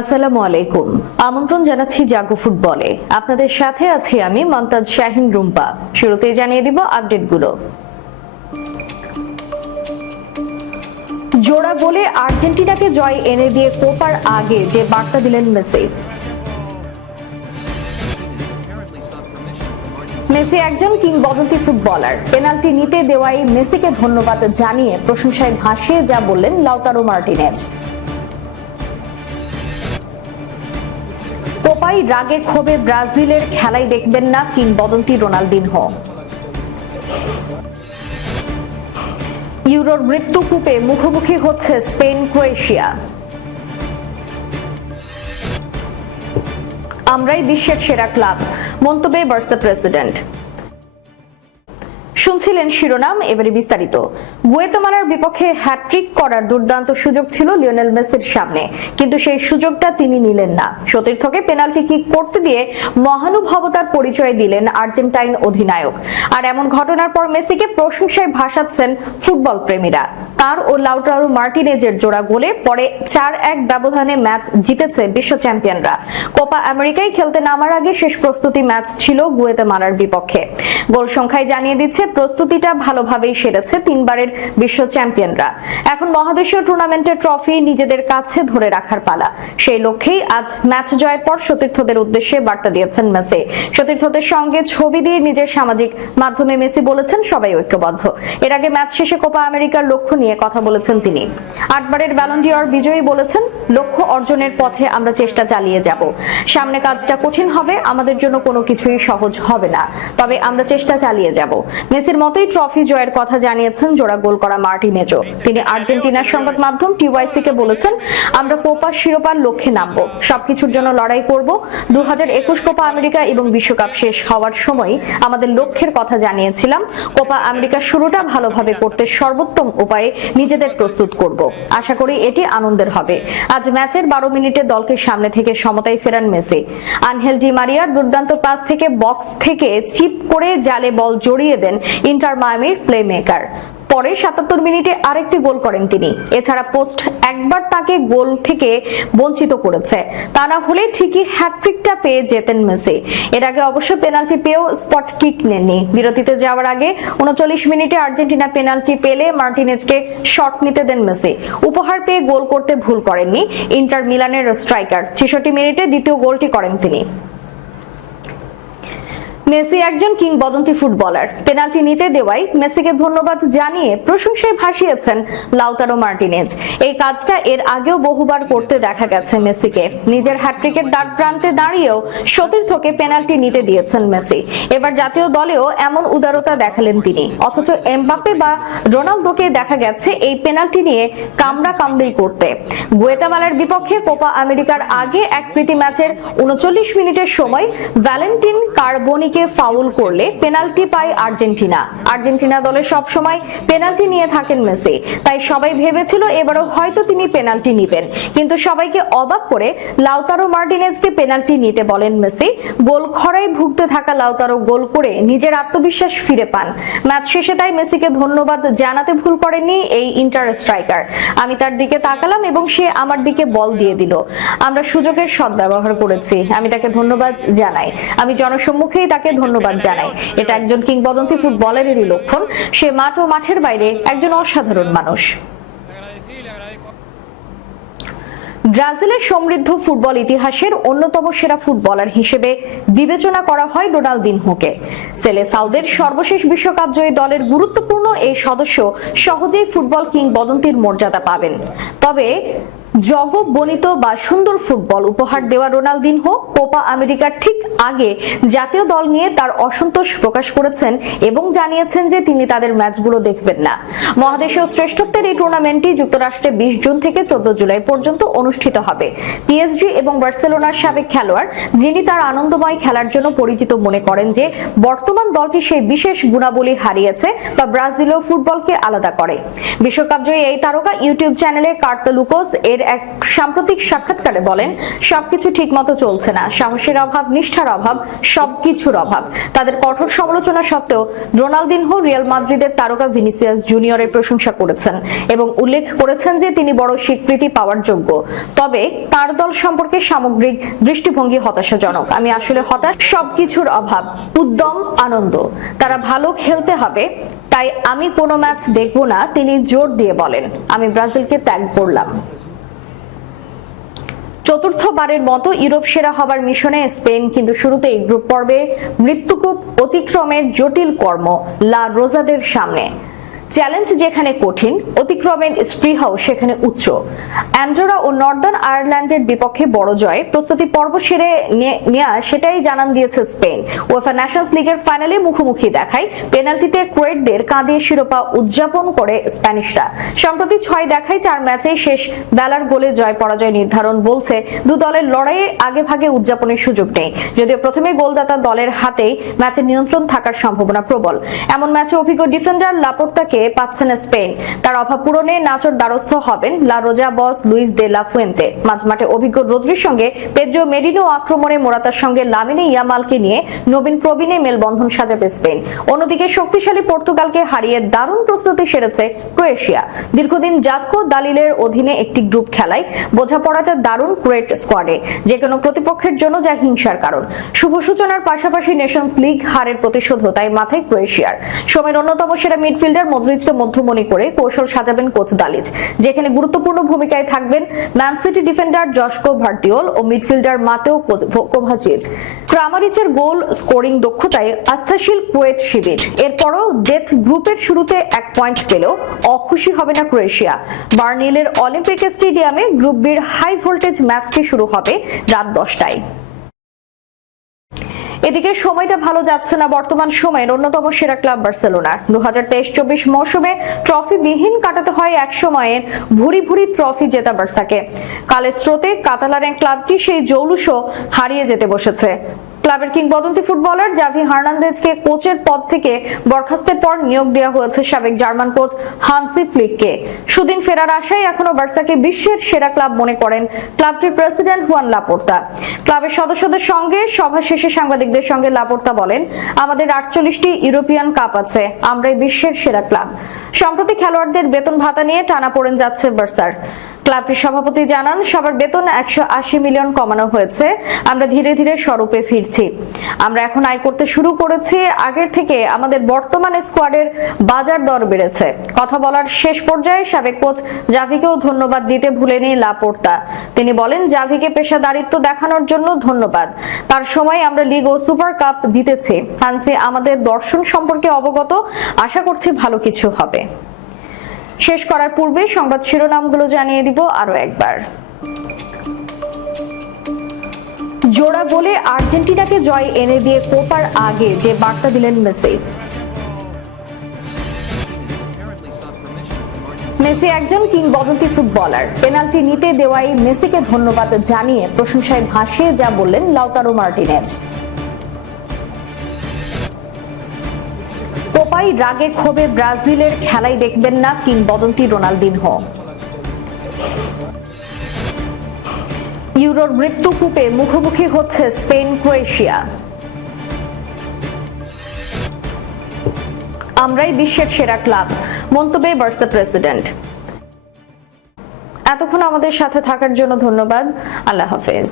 আসসালামু আলাইকুম। আমন্ত্রণ জানাচ্ছি জাগো ফুটবলে। আপনাদের সাথে আছি আমি মমতাজ শাহিন রুম্পা। শুরুতেই জানিয়ে দিব আপডেটগুলো। জোড়া গোলে আর্জেন্টিনাকে জয় এনে দিয়ে কোপার আগে যে বার্তা দিলেন মেসি। মেসি একজন কিংবদন্তি ফুটবলার। পেনাল্টি নিতে দেওয়াই মেসিকে ধন্যবাদ জানিয়ে প্রশংসায় ভাসিয়ে যা বললেন লাউতারো মার্টিনেজ। কোপাই রাগে ক্ষোভে ব্রাজিলের খেলাই দেখবেন না কিংবদন্তি রোনালদিনহো। ইউরোর মৃত্যুকূপে মুখোমুখি হচ্ছে স্পেন, ক্রোয়েশিয়া। আমরাই বিশ্বের সেরা ক্লাব, মন্তব্যে বার্সা প্রেসিডেন্ট। শুনছিলেন শিরোনাম, এবারে বিস্তারিত। গুয়েতামালার বিপক্ষে হ্যাট্রিক করার দুর্দান্ত সুযোগ ছিল লিওনেল মেসির সামনে, কিন্তু সেই সুযোগটা তিনি নিলেন না। সতীর্থকে পেনাল্টি কিক করতে দিয়ে মহানুভবতার পরিচয় দিলেন আর্জেন্টাইন অধিনায়ক। আর এমন ঘটনার পর মেসিকে প্রশংসায় ভাসাচ্ছেন ফুটবল প্রেমীরা। তার ও লাউটারো মার্টিনেজের জোড়া গোলে পরে চার এক ব্যবধানে ম্যাচ জিতেছে বিশ্ব চ্যাম্পিয়নরা। কোপা আমেরিকায় খেলতে নামার আগে শেষ প্রস্তুতি ম্যাচ ছিল গুয়েতামালার বিপক্ষে। গোল সংখ্যায় জানিয়ে দিচ্ছে, প্রস্তুতিটা ভালোভাবেই সেরেছে তিনবারের বিশ্ব চ্যাম্পিয়নরা। এখন মহাদেশীয় টুর্নামেন্টের ট্রফি নিজেদের কাছে ধরে রাখার পালা। সেই লক্ষ্যেই আজ ম্যাচ জয়ের পর সতীর্থদের উদ্দেশ্যে বার্তা দিয়েছেন মেসি। সতীর্থদের সঙ্গে ছবি দিয়ে নিজের সামাজিক মাধ্যমে মেসি বলেছেন, সবাই ঐক্যবদ্ধ। এর আগে ম্যাচ শেষে কোপা আমেরিকার লক্ষ্য নিয়ে কথা বলেছেন তিনি। আটবারের ব্যালন্ডিয়র বিজয়ী বলেছেন, লক্ষ্য অর্জনের পথে আমরা চেষ্টা চালিয়ে যাব। সামনে কাজটা কঠিন হবে, আমাদের জন্য কোনো কিছুই সহজ হবে না। তবে আমরা চেষ্টা চালিয়ে যাব। মেসির মতোই ট্রফি জয়ের কথা জানিয়েছেন জোড়া গোল করা মার্টিনেজো। তিনি আর্জেন্টিনার সংবাদ মাধ্যম টিওয়াইসি কে বলেছেন, আমরা কোপা শিরোপার লক্ষ্যে নামবো। সবকিছুর জন্য লড়াই করব। দু একুশ কোপা আমেরিকা এবং বিশ্বকাপ শেষ হওয়ার সময় আমাদের লক্ষ্যের কথা জানিয়েছিলাম। কোপা আমেরিকার শুরুটা ভালোভাবে করতে সর্বোত্তম উপায়ে নিজেদের প্রস্তুত করব। আশা করি এটি আনন্দের হবে। আজ ম্যাচের বারো মিনিটে দলকে সামনে থেকে সমতায় ফেরান মেসি। আনহেল ডি মারিয়ার দুর্দান্ত পাস থেকে বক্স থেকে চিপ করে জালে বল জড়িয়ে দেন ইন্টার মায়ামির প্লে মেকার পরে সাতাত্তর মিনিটে আরেকটি গোল করেন তিনি। এছাড়া পোস্ট একবার তাকে গোল থেকে বঞ্চিত করেছে। তা না হলে ঠিকই হ্যাট্রিকটা পেয়ে যেতেন মেসি। এর আগে অবশ্য পেনাল্টি পেয়েও স্পট কিক নেননি। বিরতিতে যাওয়ার আগে উনচল্লিশ মিনিটে আর্জেন্টিনা পেনাল্টি পেলে মার্টিনেজকে শট নিতে দেন মেসি। উপহার পেয়ে গোল করতে ভুল করেননি। ইন্টার মিলানের স্ট্রাইকার। ছেষট্টি মিনিটে দ্বিতীয় গোলটি করেন তিনি। মেসি একজন কিংবদন্তি ফুটবলার। পেনাল্টি নিতে দেওয়াই মেসিকে ধন্যবাদ জানিয়ে প্রশংসায় ভাসিয়েছেন লাউতারো মার্টিনেজ। এই কাজটা এর আগেও বহুবার করতে দেখা গেছে মেসিকে। নিজের হ্যাট্রিকের দ্বার প্রান্তে দাঁড়িয়েও সতীর্থকে পেনাল্টি নিতে দিয়েছেন মেসি। এবার জাতীয় দলেও এমন উদারতা দেখালেন তিনি। অথচ এমবাপ্পে বা রোনালদোকে দেখা গেছে এই পেনাল্টি নিয়ে কামড়া কামড়ি করতে। গুয়েতামালার বিপক্ষে কোপা আমেরিকার আগে এক প্রীতি ম্যাচের উনচল্লিশ মিনিটের সময় ভ্যালেন্টিন কার্বনিকে ফাউল করলে পেনাল্টি পায় আর্জেন্টিনা। আর্জেন্টিনা দলে সব সময় পেনাল্টি নিয়ে থাকেন মেসি। তাই সবাই ভেবেছিল এবারও হয়তো তিনি পেনাল্টি নেবেন। কিন্তু সবাইকে অবাক করে লাউতারো মার্টিনেজকে পেনাল্টি নিতে বলেন মেসি। গোল খরায় ভুগতে থাকা লাউতারো গোল করে নিজের আত্মবিশ্বাস ফিরে পান। ম্যাচ শেষে তাই মেসিকে ধন্যবাদ জানাতে ভুল করেননি এই ইন্টার স্ট্রাইকার। আমি তার দিকে তাকালাম এবং সে আমার দিকে বল দিয়ে দিল। আমরা সুযোগের সদ্ব্যবহার করেছি। আমি তাকে ধন্যবাদ জানাই। আমি জনসম্মুখেই তাকে ধন্যবাদ জানাই। এটা একজন কিংবদন্তি ফুটবলারেরই লক্ষণ। সে মাঠ ও মাঠের বাইরে একজন অসাধারণ মানুষ. ব্রাজিলের সমৃদ্ধ ফুটবল ইতিহাসের অন্যতম সেরা ফুটবলার হিসেবে বিবেচনা করা হয় ডোনালদিনহোকে। সেলে সাউদের সর্বশেষ বিশ্বকাপ জয়ী দলের গুরুত্বপূর্ণ এই সদস্য সহজেই ফুটবল কিংবদন্তির মর্যাদা পাবেন। তবে জগবনিত বা সুন্দর ফুটবল উপহার দেওয়া রোনালদিনহো কোপা আমেরিকার ঠিক আগে জাতীয় দল নিয়ে তার অসন্তোষ প্রকাশ করেছেন এবং জানিয়েছেন যে তিনি তাদের ম্যাচগুলো দেখবেন না। মহাদেশীয় শ্রেষ্ঠত্বের এই টুর্নামেন্টটি যুক্তরাষ্ট্রে বিশ জুন থেকে চোদ্দ জুলাই পর্যন্ত অনুষ্ঠিত হবে। পিএসজি এবং বার্সেলোনার সাবেক খেলোয়াড়, যিনি তার আনন্দময় খেলার জন্য পরিচিত মনে করেন যে বর্তমান দলটি সেই বিশেষ গুণাবলী হারিয়েছে বা ব্রাজিলীয় ফুটবলকে আলাদা করে। বিশ্বকাপ জয়ী এই তারকা ইউটিউব চ্যানেলে কার্তলুকোস এর এক সাম্প্রতিক সাক্ষাৎকারে বলেন, সবকিছু ঠিকমতো চলছে না। সাহসের অভাব, নিষ্ঠার অভাব, সবকিছুর অভাব। তাদের কঠোর সমালোচনা সত্ত্বেও রোনালদিনহো রিয়াল মাদ্রিদের তারকা ভিনিসিয়াস জুনিয়রের প্রশংসা করেছেন এবং উল্লেখ করেছেন যে তিনি বড় স্বীকৃতি পাওয়ার যোগ্য। তবে তার দল সম্পর্কে সামগ্রিক দৃষ্টিভঙ্গি হতাশাজনক। আমি আসলে হতাশ। সবকিছুর অভাব, উদ্যম, আনন্দ। তারা ভালো খেলতে হবে, তাই আমি কোনো ম্যাচ দেখব না, তিনি জোর দিয়ে বলেন। আমি ব্রাজিলকে ত্যাগ করলাম। চতুর্থবারের মতো ইউরোপ সেরা হবার মিশনে স্পেন কিন্তু শুরুতেই গ্রুপ পর্বে মৃত্যুকূপ অতিক্রমের জটিল কর্ম লা রোজাদের সামনে। চ্যালেঞ্জ যেখানে কঠিন, অতিক্রমের স্পৃহাও সেখানে উচ্চ। অ্যান্ডোরা ও নর্দার্ন আয়ারল্যান্ডের বিপক্ষে বড় জয়। প্রস্তুতি পর্ব সেরে নে- নেয়া সেটাই জানান দিয়েছে স্পেন। ওয়েফা ন্যাশনস লিগের ফাইনালে মুখোমুখি দেখায়। পেনাল্টিতে ক্রোয়েটদের কাঁদিয়ে শিরোপা উদযাপন করে স্প্যানিশরা। সম্প্রতি ছয় দেখায়, চার ম্যাচে শেষ বেলার গোলে জয় পরাজয় নির্ধারণ বলছে। দু দলের লড়াইয়ে আগে ভাগে উদযাপনের সুযোগ নেই। যদিও প্রথমে গোলদাতা দলের হাতেই ম্যাচের নিয়ন্ত্রণ থাকার সম্ভাবনা প্রবল। এমন ম্যাচে অভিজ্ঞ ডিফেন্ডার লাপোর্তাকে পাচ্ছেন স্পেন। তার অভাব পূরণে নাচর দ্বারস্থ হবেন লা রোজা বস লুইস দে লা ফুয়েন্তে। মাঝমাঠে অভিজ্ঞ রদ্রির সঙ্গে পেদ্রো মেরিনো আক্রমণে মোরাতার সঙ্গে লামিনে ইয়ামালকে নিয়ে নবীন প্রবীণে মেলবন্ধন সাজাবে স্পেন। অন্যদিকে শক্তিশালী পর্তুগালকে হারিয়ে দারুণ প্রস্তুতি সেরেছে ক্রোয়েশিয়া। দীর্ঘদিন জাতকো দালিলের অধীনে একটি গ্রুপ খেলায় বোঝাপড়াটা দারুণ ক্রোয়েট স্কোয়াডে যে কোনো প্রতিপক্ষের জন্য যা হিংসার কারণ। শুভ সূচনার পাশাপাশি নেশনস লিগ হারের প্রতিশোধ তাই মাথায় ক্রোয়েশিয়ার। সময়ের অন্যতম সেরা মিডফিল্ডার মদ্রিজকে মধ্যমণি করে কৌশল সাজাবেন কোচ দালিচ। যেখানে গুরুত্বপূর্ণ ভূমিকায় থাকবেন Man City defender Josko Gvardiol ও মিডফিল্ডার মাতেও কোভাচিচ। ক্রামারিচের গোল স্কোরিং দক্ষতায় আস্থাশীল কুয়েত শিবির। এরপরও ডেথ গ্রুপের শুরুতে এক পয়েন্ট পেলেও অখুশি হবে না ক্রোয়েশিয়া। বার্নিলের অলিম্পিক স্টেডিয়ামে গ্রুপ বির হাই ভোল্টেজ ম্যাচটি শুরু হবে রাত দশটায়। এদিকে সময়টা ভালো যাচ্ছে না বর্তমান সময়ের অন্যতম সেরা ক্লাব বার্সেলোনার। দু হাজার তেইশ চব্বিশ বিহীন কাটাতে হয় এক সময়ের ভুরি ভুরি ট্রফি জেতা বার্সাকে। কালের স্রোতে কাতালারের ক্লাবটি সেই জৌলুসও হারিয়ে যেতে বসেছে। ক্লাবের কিংবদন্তি ফুটবলার জাভি হার্নান্দেজকে কোচের পদ থেকে বরখাস্তের পর নিয়োগ দেওয়া হয়েছে সাবেক জার্মান কোচ হানসি ফ্লিককে। সুদিন ফেরার আশায় এখনও বার্সাকে বিশ্বের সেরা ক্লাব মনে করেন ক্লাবটির প্রেসিডেন্ট হুয়ান লাপোর্তা। ক্লাবের সদস্যদের সঙ্গে সভা শেষে সাংবাদিকদের সঙ্গে লাপোর্তা বলেন, আমাদের আটচল্লিশটি ইউরোপিয়ান কাপ আছে, আমরাই বিশ্বের সেরা ক্লাব। সম্প্রতি খেলোয়াড়দের বেতন ভাতা নিয়ে টানা পড়েন যাচ্ছে বার্সার। ক্লাবটির সভাপতি জানান, সবার বেতন একশো আশি মিলিয়ন কমানো হয়েছে। আমরা ধীরে ধীরে স্বরূপে ফিরছি। আমরা এখন আয় করতে শুরু করেছি। আগের থেকে আমাদের বর্তমান স্কোয়াডের বাজার দর বেড়েছে। কথা বলার শেষ পর্যায়ে সাবেক কোচ জাভিকেও ধন্যবাদ দিতে ভুলেনি লাপোর্তা। তিনি বলেন, জাভিকে পেশাদারিত্ব দেখানোর জন্য ধন্যবাদ। তার সময় আমরা লিগ ও সুপার কাপ জিতেছি। ফ্রান্সে আমাদের দর্শন সম্পর্কে অবগত। আশা করছি ভালো কিছু হবে। শেষ করার পূর্বে সংবাদ শিরোনামগুলো জানিয়ে দিব আরও একবার। জোড়া গোলে আর্জেন্টিনাকে জয় এনে দিয়ে কোপার আগে যে বার্তা দিলেন মেসি। মেসি একজন কিংবদন্তি ফুটবলার। পেনাল্টি নিতে দেওয়াই মেসিকে ধন্যবাদ জানিয়ে প্রশংসায় ভাসিয়ে যা বললেন লাউতারো মার্টিনেজ। কোপাই রাগে ক্ষোভে ব্রাজিলের খেলাই দেখবেন না কিংবদন্তি রোনালদিনহো। ইউরোর মৃত্যুকূপে মুখোমুখি হচ্ছে স্পেন, ক্রোয়েশিয়া। আমরাই বিশ্বের সেরা ক্লাব, মন্তব্যে বার্সা প্রেসিডেন্ট। এতক্ষণ আমাদের সাথে থাকার জন্য ধন্যবাদ। আল্লাহ হাফেজ।